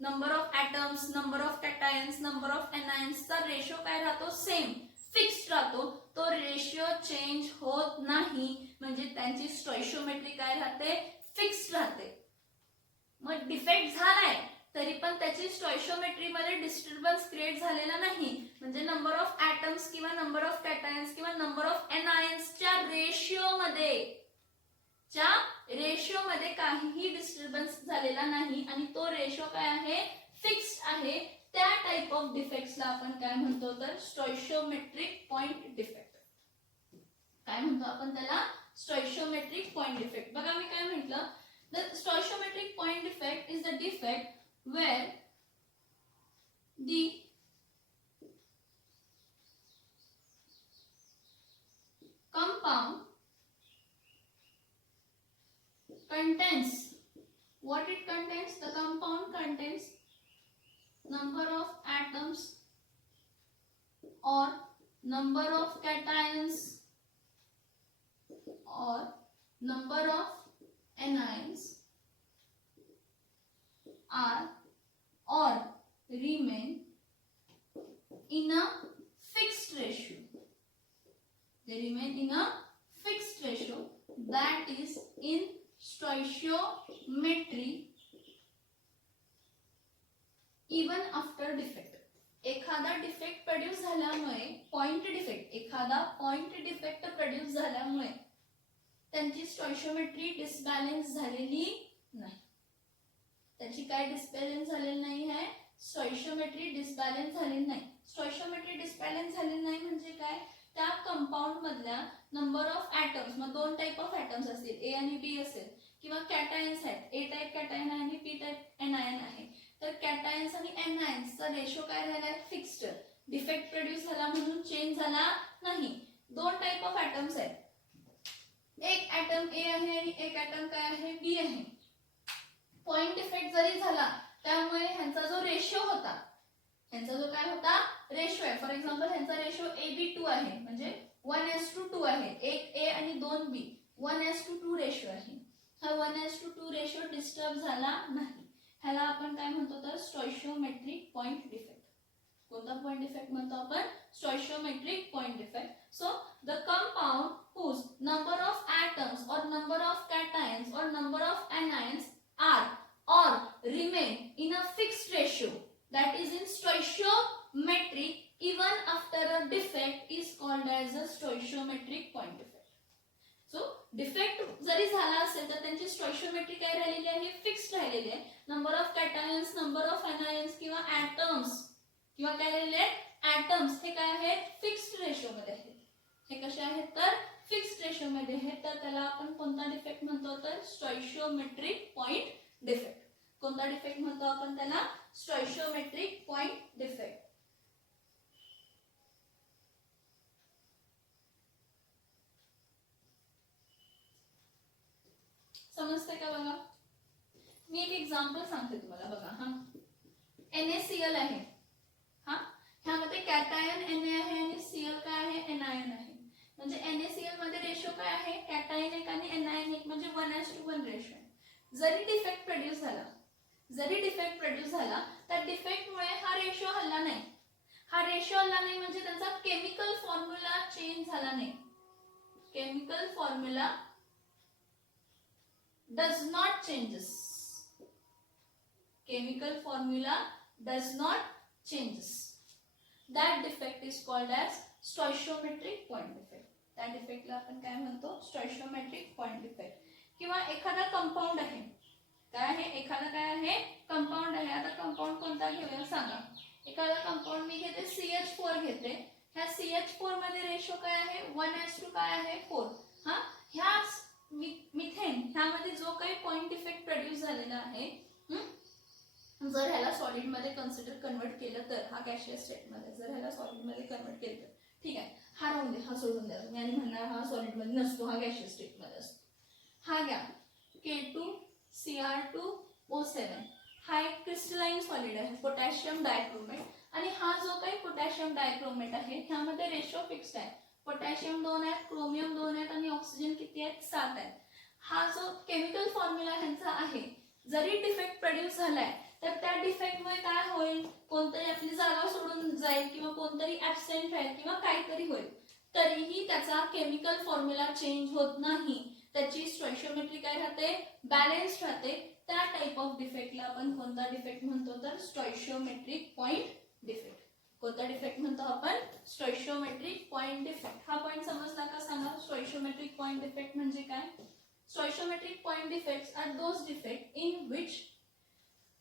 number of atoms, number of cations, number of एनायन्सचा रेशिओ काय राहतो, सेम फिक्स्ड राहतो. तो रेशिओ चेंज होत नाही, म्हणजे त्यांची स्टॉइशियोमेट्री काय राहते, फिक्स्ड राहते. मग डिफेक्ट झालाय तरी पण त्याची स्टॉइशियोमेट्री मध्ये डिस्टर्बन्स क्रिएट झालेला नाही, म्हणजे नंबर ऑफ ॲटम्स किंवा नंबर ऑफ कॅटायन्स किंवा नंबर ऑफ एनायन्सच्या रेशिओ मध्ये काहीही डिस्टर्बन्स झालेला नाही, आणि तो रेशिओ काय आहे, फिक्स्ड आहे. त्या टाइप ऑफ डिफेक्ट्सला आपण काय म्हणतो तर स्टॉइशियोमेट्रिक पॉइंट डिफेक्ट. काय म्हणतो आपण त्याला, स्टॉइशियोमेट्रिक पॉइंट डिफेक्ट. बघा मी काय म्हटलं, the stoichiometric point defect is the defect where the compound contains what it contains. The compound contains number of atoms or number of cations or number of anions are or remain in a fixed ratio. They remain in a fixed ratio, that is in stoichiometry even after defect. एखादा defect produce झाल्यामुळे एखादा point defect produce झाल्यामुळे त्यांची स्टॉइशियोमेट्री disbalance झालेली नाही. त्याची काय disbalance झालेली नाही आहे, स्टॉइशियोमेट्री डिसबॅलन्स झालेली नाही. स्टॉइशियोमेट्री डिसबॅलन्स झालेली नाही म्हणजे काय, त्या कंपाऊंड मधल्या नंबर ऑफ ॲटम्स, मग 2 टाइप ऑफ ॲटम्स असतील, ए आणि बी असेल, किंवा कॅटायन्स आहेत, ए टाइप कॅटायन आहे आणि पी टाइप एनायन आहे. तर कॅटायन्स आणि एनायन्सचा रेशो काय राहिला, फिक्स्ड. डिफेक्ट प्रोड्यूस झाला म्हणून चेंज झाला नाही. 2 टाइप ऑफ ॲटम्स आहेत, एक ॲटम ए आहे आणि एक ॲटम काय आहे, बी आहे. पॉइंट डिफेक्ट जरी झाला त्यामुळे ह्यांचा जो रेशिओ होता, ह्यांचा जो काय होता रेशिओ आहे, फॉर एक्झाम्पल ह्यांचा रेशिओ AB2 आहे, म्हणजे 1:2 आहे. एक ए आणि 2 बी, 1:2 रेशिओ आहे. हा 1:2 रेशिओ डिस्टर्ब झाला नाही. ह्याला आपण काय म्हणतो तर स्टॉइशियोमेट्रिक पॉइंट डिफेक्ट. कोणता पॉइंट डिफेक्ट म्हणतो आपण, stoichiometric point defect. So the compound whose number of atoms or number of cations or number of anions are or remain in a fixed ratio, that is in stoichiometry even after a defect, is called as a stoichiometric point defect. So defect जरी झाला असेल तर त्यांची स्टॉइशियोमेट्री काय राहिलेली आहे, fixed राहिलेली आहे. Number of cations, number of anions किंवा ॲटम्स किंवा काय राहिलेले आहेत, ॲटम्स, हे काय आहेत, फिक्स्ड रेशिओ मध्ये आहेत. हे कसे आहेत तर फिक्स्ड रेशिओ मध्ये आहेत. तर त्याला आपण कोणता डिफेक्ट म्हणतो तर स्टॉइशियोमेट्रिक पॉइंट डिफेक्ट. कोणता डिफेक्ट म्हणतो आपण त्याला, स्टॉइशियोमेट्रिक पॉइंट डिफेक्ट. समजते का बघा. मी एक एक्झाम्पल सांगते तुम्हाला. बघा हा NaCl आहे, हा ह्यामध्ये कॅटायन Na आहे आणि Cl काय आहे, एनायन आहे. म्हणजे NaCl मध्ये रेशो काय आहे, कॅटायन एक आणि एनायन एक, म्हणजे 1:1 रेशो. जरी डिफेक्ट प्रोड्यूस झाला त्या डिफेक्टमुळे हा रेशो हल्ला नाही. हा रेशो हल्ला नाही म्हणजे त्यांचा केमिकल फॉर्म्युला चेंज झाला नाही. Chemical formula does not changes. Chemical formula does not changes. That defect is called as stoichiometric point defect. त्या डिफेक्टला आपण काय म्हणतो? स्टॉइशियोमेट्रिक पॉइंट डिफेक्ट. किंवा एखादा कंपाऊंड आहे, काय आहे? एखादा काय आहे? कंपाऊंड आहे. आता कंपाऊंड कोणता घेऊया सांगा. एखादा कंपाऊंड मी घेते CH4 घेते. ह्या CH4 मध्ये रेशो काय आहे? 1:2 काय आहे? 4. हा, ह्या मिथेन ह्यामध्ये जो काही पॉइंट डिफेक्ट प्रोड्यूस झालेला आहे, जर ह्याला सॉलिड मध्ये कन्सिडर कन्वर्ट केलं तर, हा गॅशियस स्टेट मध्ये जर ह्याला सॉलिड मध्ये कन्वर्ट केलं तर ठीक आहे, हा राहून दे, हा सोडून द्या तुम्ही आणि म्हणणार हा सॉलिड मध्ये नसतो, हा गॅशियस स्टेट मध्ये असतो. हा घ्या K2Cr2O7, हा एक क्रिस्टलाइन सॉलिड आहे, पोटॅशियम डायक्रोमेट. आणि हा जो काही पोटॅशियम डायक्रोमेट आहे ह्यामध्ये रेशो फिक्स्ड आहे. पोटॅशियम 2 आहेत, क्रोमियम 2 आहेत आणि ऑक्सिजन किती आहेत? 7 आहेत. हा जो केमिकल फॉर्म्युला ह्यांचा आहे, जरी डिफेक्ट प्रोड्यूस झालाय तर त्या डिफेक्टमुळे काय होईल? कोणतरी आपली जागा सोडून जाईल किंवा कोणतरी ऍब्सेंट राहील किंवा काहीतरी होईल, तरीही त्याचा केमिकल फॉर्म्युला चेंज होत नाही. त्याची स्टॉइशियोमेट्री काय राहते? बॅलन्स राहते. त्या टाइप ऑफ डिफेक्टला आपण कोणता डिफेक्ट म्हणतो? तर स्टॉइशियोमेट्रिक पॉइंट डिफेक्ट. कोणता डिफेक्ट म्हणतो आपण? Stoichiometric point defect. हा पॉइंट समजला का सांगा? स्टॉइशियोमेट्रिक पॉइंट डिफेक्ट म्हणजे काय? Stoichiometric point defects are those defects in which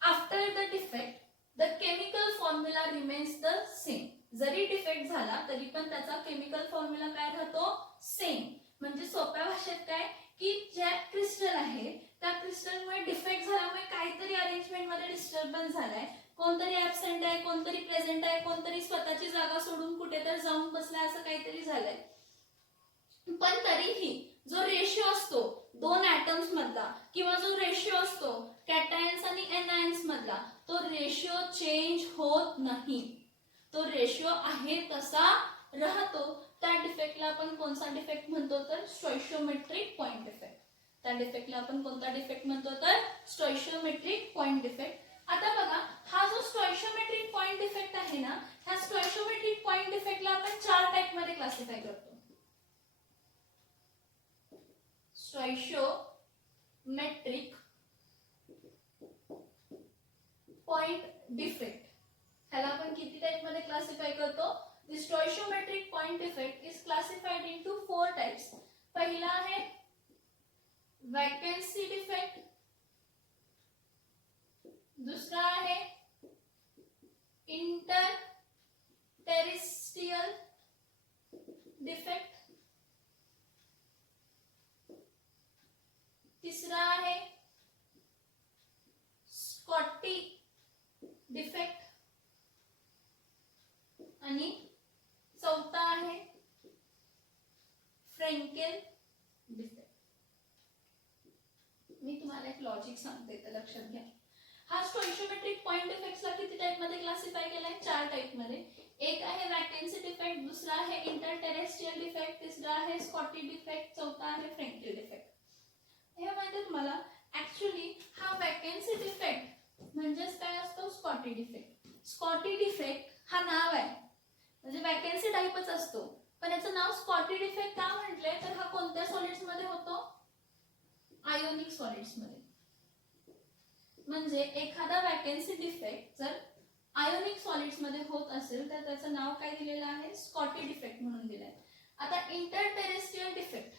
after the defect the chemical formula remains the same. जरी डिफेक्ट झाला तरी पण त्याचा केमिकल फॉर्म्युला काय राहतो? सेम. म्हणजे सोप्या भाषेत काय की ज्या क्रिस्टल आहे त्या क्रिस्टलमुळे डिफेक्ट झाल्यामुळे काहीतरी अरेंजमेंट मध्ये डिस्टर्बन्स झालाय, कोणतरी ऍब्सेंट आहे, कोणतरी प्रेझेंट आहे, कोणतरी स्वतःची जागा सोडून कुठेतरी जाऊन बसलाय, असं काहीतरी झालंय. पण तरीही जो रेशिओ असतो दोन ऍटम्स मधला किंवा जो रेशिओ असतो कॅटायन्स आणि एनायन्स मधला, तो रेशिओ चेंज होत नाही. तो रेशिओ आहे तसा राहतो. त्या डिफेक्टला आपण कोणता डिफेक्ट म्हणतो? तर स्टॉइशियोमेट्रिक पॉइंट डिफेक्ट. त्या डिफेक्टला आपण कोणता डिफेक्ट म्हणतो? तर स्टॉइशियोमेट्रिक पॉइंट डिफेक्ट. आता बघा, हा जो स्टॉइशियोमेट्रिक पॉइंट डिफेक्ट आहे ना, ह्या स्टॉइशियोमेट्रिक पॉइंट डिफेक्टला आपण 4 टाइप मध्ये क्लासिफाय करतो. स्टॉइशियोमेट्रिक पॉइंट डिफेक्ट ह्याला आपण किती टाइप मध्ये क्लासिफाय करतो? The stoichiometric point defect is classified into 4 types. पहिला आहे वैकेंसी डिफेक्ट, दूसरा आहे इंटरटेरेस्ट्रियल डिफेक्ट, तीसरा आहे स्कॉटी डिफेक्ट आणि चौथा आहे फ्रँकेल डिफेक्ट. मी तुम्हाला एक लॉजिक सांगते तर लक्षात घ्या. हा स्टॉइशियोमेट्रिक पॉइंट डिफेक्ट्सला किती टाइप मध्ये क्लासिफाय केलाय? 4 टाइप मध्ये. एक आहे वैकेंसी डिफेक्ट, दूसरा आहे इंटरटेरेस्ट्रियल डिफेक्ट, तिसरा आहे स्कॉटी डिफेक्ट, चौथा आहे फ्रँकेल डिफेक्ट. हे माहिती तुम्हाला? ऍक्च्युअली हा वैकेंसी डिफेक्ट म्हणजेच काय असतो? Scottie defect. स्कॉटी डिफेक्ट हा नाव आहे, म्हणजे वैकेंसी टाइपच असतो, पण याचं नाव स्कॉटी डिफेक्ट का म्हटले? तर हा कोणत्या सॉलिड्स मध्ये होतो? आयोनिक सॉलिड्स मध्ये. म्हणजे एखादा वैकेंसी डिफेक्ट जर आयोनिक सॉलिड्स मध्ये होत असेल तर त्याचं नाव काय दिलेलं आहे? स्कॉटी डिफेक्ट म्हणून दिलंय. आता इंटरटेरेस्ट्रियल डिफेक्ट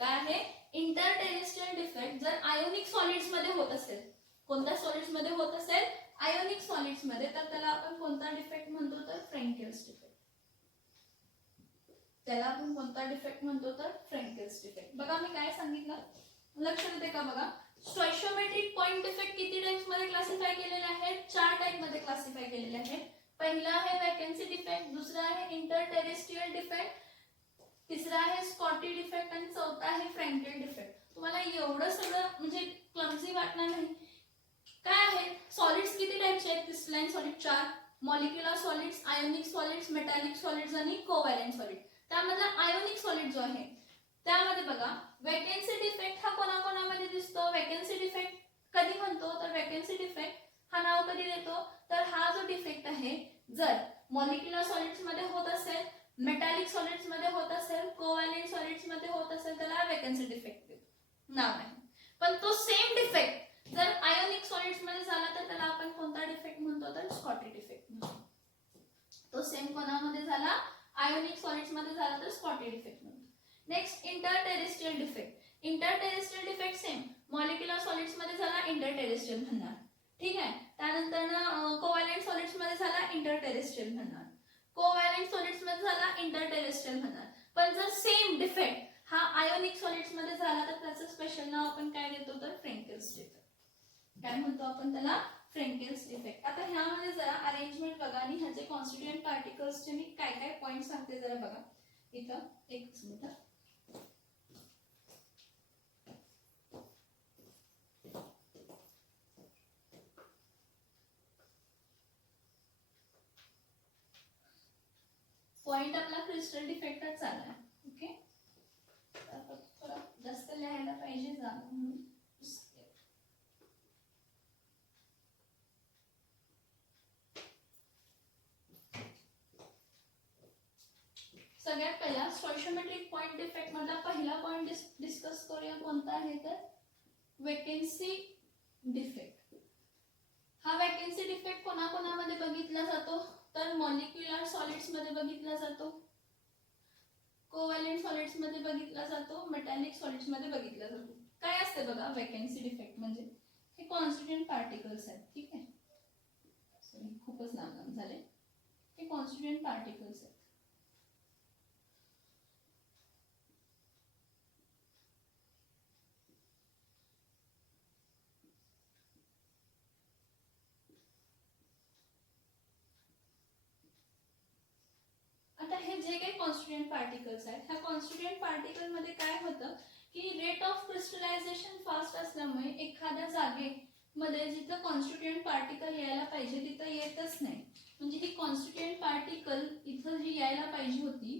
काय आहे? इंटरटेरेस्ट्रियल डिफेक्ट जर आयोनिक सॉलिड्स मध्ये होत असेल, कोणत्या सॉलिड्स मध्ये होत असेल? आयोनिक सॉलिड्स मध्ये, तर त्याला आपण कोणता डिफेक्ट म्हणतो? तर फ्रँकेल्स डिफेक्ट. त्याला आपण कोणता डिफेक्ट म्हणतो? तर फ्रँकेल्स डिफेक्ट. बघा मी काय सांगितलं, लक्षात येते का? बघा, स्टॉइशियोमेट्रिक पॉइंट डिफेक्ट किती टाइप्स मध्ये क्लासिफाय केलेले आहेत? 4 टाइप मध्ये क्लासिफाय केलेले आहेत. पहिला आहे वैकेंसी डिफेक्ट, दुसरा आहे इंटरटेरेस्ट्रियल डिफेक्ट, तिसरा आहे स्कॉटी डिफेक्ट आणि चौथा आहे फ्रँकेल डिफेक्ट. तुम्हाला एवढं सगळं म्हणजे क्लमझी वाटणार नाही. काय आहे? सॉलिड्स किती टाइपचे आहेत? Crystalline solid 4, molecular solids, ionic solids, metallic solids आणि कोव्हॅलेंट सॉलिड. त्यामधला आयोनिक सॉलिड जो आहे त्यामध्ये बघा, वैकेंसी डिफेक्ट हा कोणाकोणामध्ये दिसतो? वैकेंसी डिफेक्ट कधी म्हणतो? तर वैकेंसी डिफेक्ट हा नाव कधी देतो? तर हा जो डिफेक्ट आहे जर मॉलिक्युलर सॉलिड्स मध्ये होत असेल, मेटॅलिक सॉलिड्स मध्ये होत असेल, कोव्हॅलेंट सॉलिड्स मध्ये होत असेल, त्याला वैकेंसी डिफेक्ट नाव आहे. पण तो कोणामध्ये झाला, आयोनिक सॉलिड्स मध्ये झाला तर स्पॉटेड इफेक्ट म्हणतो. Next interstitial defect. Interstitial defect same molecular solids मध्ये झाला इंटरटेरेस्ट्रियल म्हणणार, ठीक आहे. त्यानंतर कोव्हॅलेंट सॉलिड्स मध्ये झाला इंटरटेरेस्ट्रियल म्हणणार, कोव्हॅलेंट सॉलिड्स मध्ये झाला इंटरटेरेस्ट्रियल म्हणणार. पण जर सेम डिफेक्ट हा आयोनिक सॉलिड्स मध्ये झाला तर त्याचं स्पेशल नाव आपण काय देतो तर फ्रेंकेल्स डिफेक्ट. काय म्हणतो आपण त्याला, फ्रेंकेल्स डिफेक्ट. आता ह्यामध्ये जरा अरेंजमेंट बघा आणि ह्याचे कॉन्स्टिट्यूएंट पार्टिकल्सचे मी काय काय पॉइंट सांगते जरा बघा. इथं एक मिनिट. पॉइंट आपला क्रिस्टल डिफेक्टच चाललाय. ओके, थोडा जास्त लिहायला पाहिजे जागा म्हणून. सगळ्यात पहिला स्टोइशियोमेट्रिक पॉइंट डिफेक्ट मधला पहिला पॉइंट डिस्कस करूया. कोणता आहे तर वेकेन्सी डिफेक्ट. हा वेकेन्सी डिफेक्ट कोणाकोणामध्ये बघितला जातो तर मॉलिक्युलर सॉलिड्स मध्ये बघितला जातो, कोव्हॅलेंट सॉलिड्स मध्ये बघितला जातो, मेटॅलिक सॉलिड्स मध्ये बघितला जातो. काय असते बघा वेकेन्सी डिफेक्ट म्हणजे हे कॉन्स्टिट्यूएंट पार्टिकल्स आहेत, ठीक आहे. सॉरी खूपच लांब झाले. हे कॉन्स्टिट्यूएंट पार्टिकल्स आहेत. आता हे जे काही कॉन्स्टिट्यूएंट पार्टिकल्स आहेत, ह्या कॉन्स्टिट्यूएंट पार्टिकल मध्ये काय होतं की रेट ऑफ क्रिस्टलायझेशन फास्ट असल्यामुळे एखाद्या जागेमध्ये जिथं कॉन्स्टिट्यूएंट पार्टिकल यायला पाहिजे तिथं येतच नाही. म्हणजे ही कॉन्स्टिट्यूएंट पार्टिकल इथं जी यायला पाहिजे होती,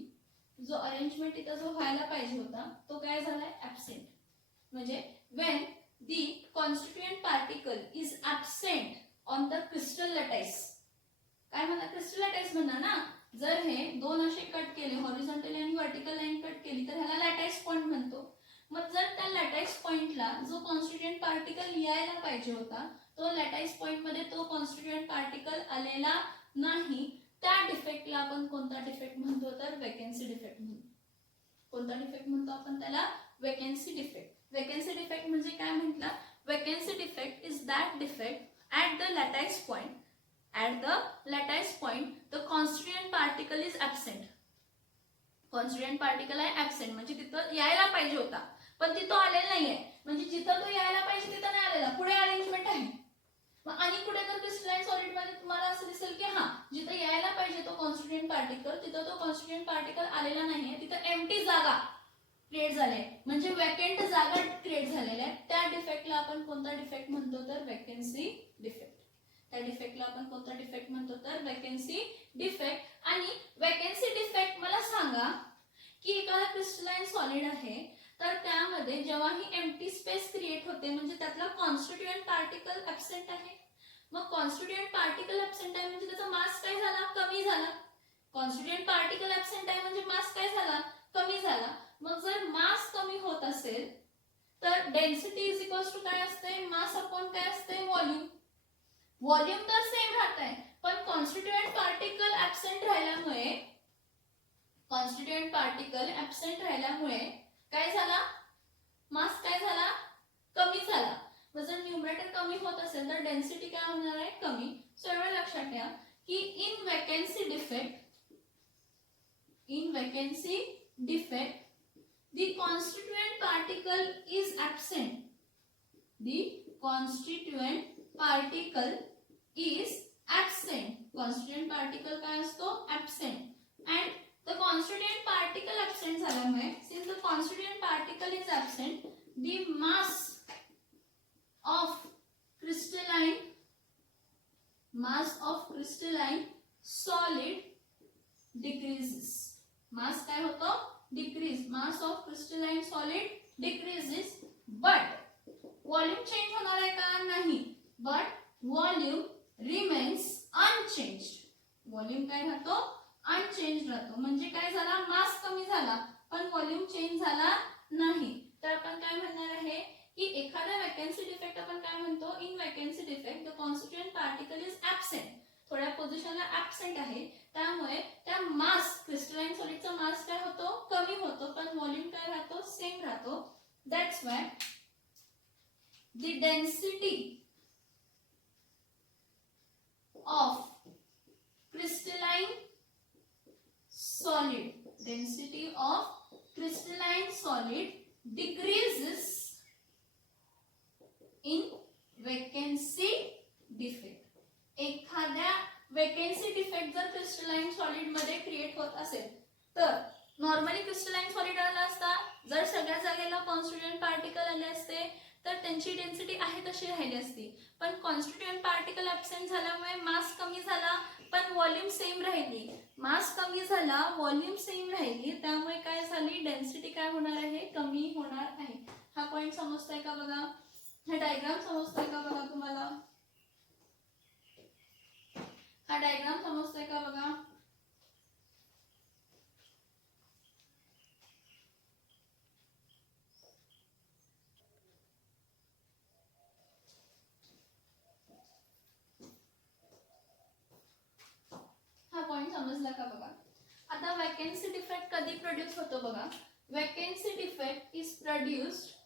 जो अरेंजमेंट इथं जो व्हायला पाहिजे होता तो काय झालाय ऍब्सेंट. म्हणजे when the constituent particle is absent on the crystal lattice. काय म्हणा क्रिस्टल लॅटाइस म्हणा ना. जर हे दोन असे कट केले, हॉरिझॉन्टल आणि व्हर्टिकल लाईन कट केली तर ह्याला लॅटाइस पॉइंट म्हणतो. मग जर त्या लॅटाइस पॉइंटला जो कॉन्स्टिट्यूएंट पार्टिकल यायला पाहिजे होता तो लॅटाइस पॉइंट मध्ये तो कॉन्स्टिट्यूएंट पार्टिकल आलेला नाही, त्या डिफेक्टला आपण कोणता डिफेक्ट म्हणतो तर वेकेन्सी डिफेक्ट म्हणतो. कोणता डिफेक्ट म्हणतो आपण त्याला, वेकेन्सी डिफेक्ट. वेकेन्सी डिफेक्ट म्हणजे काय म्हटलं, vacancy defect is that defect at the lattice point. At the lattice point, the constituent particle is absent. Constituent particle आहे absent म्हणजे तिथं यायला पाहिजे होता पण तिथं आलेला नाहीये. म्हणजे जिथं तो यायला पाहिजे तिथं नाही आलेला, पुढे अरेंजमेंट आहे. मग आणि पुढे जर क्रिस्टलाइन सॉलिड मध्ये तुम्हाला असं दिसेल की हा जिथं यायला पाहिजे तो कॉन्स्टिट्यूएंट पार्टिकल तिथं तो कॉन्स्टिट्यूएंट पार्टिकल आलेला नाहीये, तिथं एम्प्टी जागा क्रिएट झाले म्हणजे वॅकेंट जागा क्रिएट झालेल्या आहे. त्या डिफेक्टला आपण कोणता डिफेक्ट म्हणतो तर वेकेन्सी डिफेक्ट. त्या डिफेक्टला आपण कोणता डिफेक्ट म्हणतो तर वेकेन्सी डिफेक्ट. आणि वेकेन्सी डिफेक्ट मला सांगा की एखादा क्रिस्टलाइन सॉलिड आहे तर त्यामध्ये जेव्हा ही एम्प्टी स्पेस क्रिएट होते म्हणजे त्यातला कॉन्स्टिट्यूएंट पार्टिकल ऍब्सेंट आहे. मग कॉन्स्टिट्यूएंट पार्टिकल ऍब्सेंट आहे म्हणजे त्याचा मास काय झाला, कमी झाला. कॉन्स्टिट्यूएंट पार्टिकल ऍब्सेंट आहे म्हणजे मास काय झाला, कमी झाला. मग जर मास कमी होत असेल तर डेन्सिटी इज इक्वल्स टू काय असते, मास अपॉन काय असते, व्हॉल्यूम. व्हॉल्यूम तर सेम राहत आहे पण कॉन्स्टिट्यूएंट पार्टिकल ऍब्सेंट राहिल्यामुळे, कॉन्स्टिट्यूएंट पार्टिकल ऍब्सेंट राहिल्यामुळे काय झाला, मास काय झाला, कमी झाला. मग जर न्यूमरेटर कमी होत असेल तर डेन्सिटी काय होणार आहे, कमी. सो एवढं लक्षात ठेवा की in vacancy defect the constituent particle is absent. The constituent particle is absent. Constituent particle काय असतो, absent. And the constituent particle absent झाल्यामुळे, since the constituent particle is absent, the mass of crystalline solid decreases. Mass काय होतो, decrease. Mass of crystalline solid decreases, but volume change होणार आहे का, नाही. But volume remains unchanged. Volume काय राहतो, unchanged राहतो. म्हणजे काय झाला, मास कमी झाला पण व्हॉल्यूम चेंज झाला नाही. तर आपण काय म्हणणार आहे की एखादा वेकेन्सी डिफेक्ट आपण काय म्हणतो, in vacancy defect the constituent particle is absent. थोड्या पोझिशनला ऍब्सेंट आहे त्यामुळे त्या मास क्रिस्टलाइन सॉलिडचा मास काय होतो कमी होतो पण व्हॉल्यूम काय राहतो सेम राहतो. That's why the density of crystalline solid decreases in vacancy defect. एखाद्या वेकेन्सी डिफेक्ट जर क्रिस्टलाइन सॉलिड मध्ये क्रिएट होत असेल तर नॉर्मली क्रिस्टलाइन सॉलिड आला असता जर सगळ्या जागेला कॉन्स्टिट्यूएंट पार्टिकल आले असते तर त्यांची डेन्सिटी आहे तशी राहिली असती. पण कॉन्स्टिट्यूएंट पार्टिकल ऍब्सेंट झाल्यामुळे मास कमी झाला पण व्हॉल्यूम सेम राहिली. मास कमी झाला व्हॉल्यूम सेम राहिली त्यामुळे काय झाली डेन्सिटी काय होणार आहे कमी होणार आहे. हा पॉइंट समजतोय का बघा. हा डायग्राम समजतोय का बघा तुम्हाला. हा डायग्राम समजतोय का बघा. हा पॉइंट समजला का बघा. आता वॅकन्सी डिफेक्ट कधी प्रोड्यूस होतो बघा. Vacancy defect is produced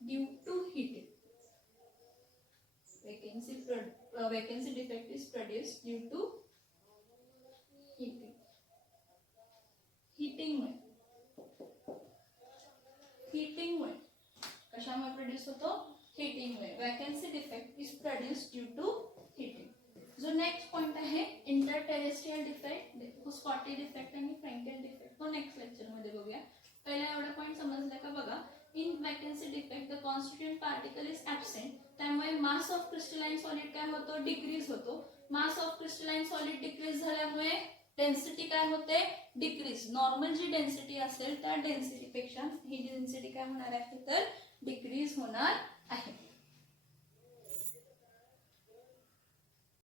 due to heating. Vacancy defect is produced due to heating. Heating कशामुळे प्रोड्यूस होतो हिटिंगमुळे. Vacancy defect is produced due to heating. जो नेक्स्ट पॉइंट आहे इंटरटेरेस्ट्रियल डिफेक्ट, स्पॉटी डिफेक्ट आणि Frenkel defect तो next lecture मध्ये बघूया. पहिला एवढा पॉइंट समजला का बघा. In vacancy defect the constituent particle is absent त्यामुळे मास ऑफ क्रिस्टलाइन सॉलिड काय होतो डिक्रीज होतो. Mass of crystalline solid decrease झाल्यामुळे डेन्सिटी काय होते डिक्रीज. नॉर्मल जी डेन्सिटी असेल त्या डेन्सिटी पेक्षा ही डेन्सिटी काय होणार आहे तर डिक्रीज होणार आहे.